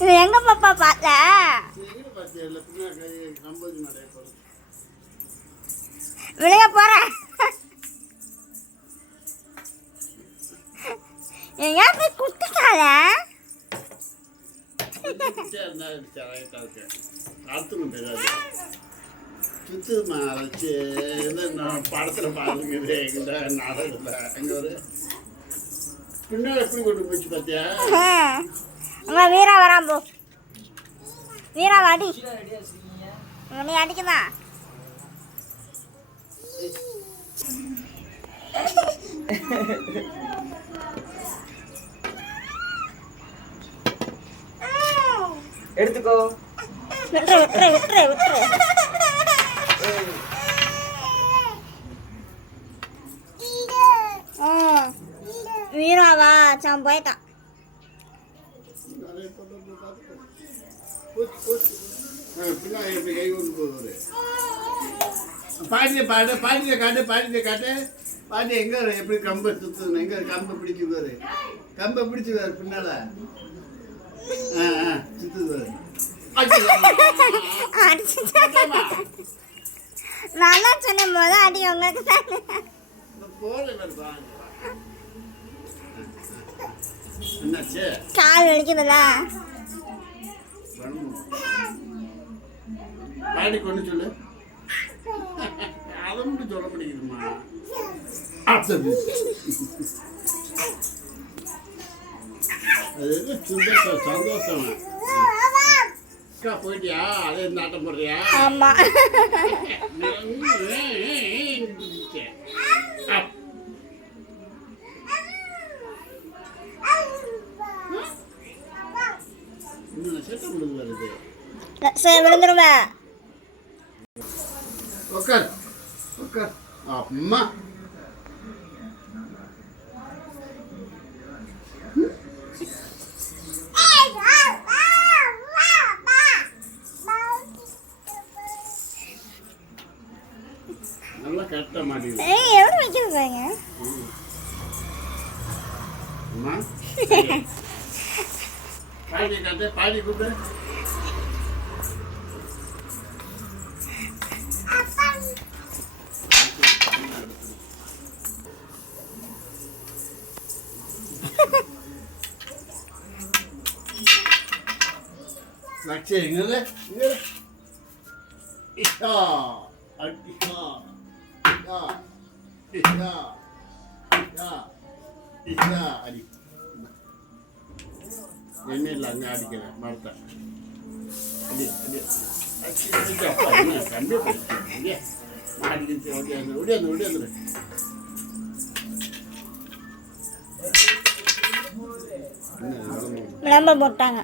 இது எங்க பாப்பா பார்த்த விளைய போறேன். ஏன் போய் குடுத்துட்டால சுத்துமா வச்சு படத்துல பாருங்க நாடகத்துல அங்க ஒரு பின்னாடி எப்படி கொண்டு போச்சு பாத்தியா? வீரா வரான் போ. வீரா அடி நீ அடிக்குதான். எடுத்துக்கோ. விட்டுரு விட்டுரு விட்டுரு விட்டுரு. வீராவா சாம் போயிட்டான். பாட்டிய பாடு பாட்டிய காட்டு பாட்டிய காட்டு பாட்டி எங்க எப்படி கம்பை சுத்துது எங்க கம்பை பிடிச்சுவாரு கம்பை பிடிச்சுவாரு பின்னால சுத்துவாரு. நான் தான் சொன்னேன் போது அடி உங்களுக்கு என்னாச்சு கால் வலிக்குதுல்ல பாடி கொண்டு சொல்லு. அதை மட்டும் சொல்ல முடியுதுமா? அது சந்தோஷம். போயிட்டியா? அதே நாட்டம் போடுறியா? ஆமா. விழுந்துருவேன். உட்கார் உட்கார். அம்மா நல்லா கட்ட மாட்டேங்குது. எவ்வளோ வைக்கிறதாங்க? அம்மா பாடி கட்டு பாடி கூப்பிடு. லட்சியம் எங்க இஷ்டா அடிஷா இஷ்டா இஷ்டா இஷ்டா இஷ்டா அடி என்ன இல்லை அங்கே அடிக்கிறேன் மரத்தை அடி அடி அப்பா என்ன கம்பே போயிடுச்சு மாடிக்கிச்சு ஓடியாந்து ஓடியாந்து ஓடியாந்துரு. விளம்பரம் போட்டாங்க.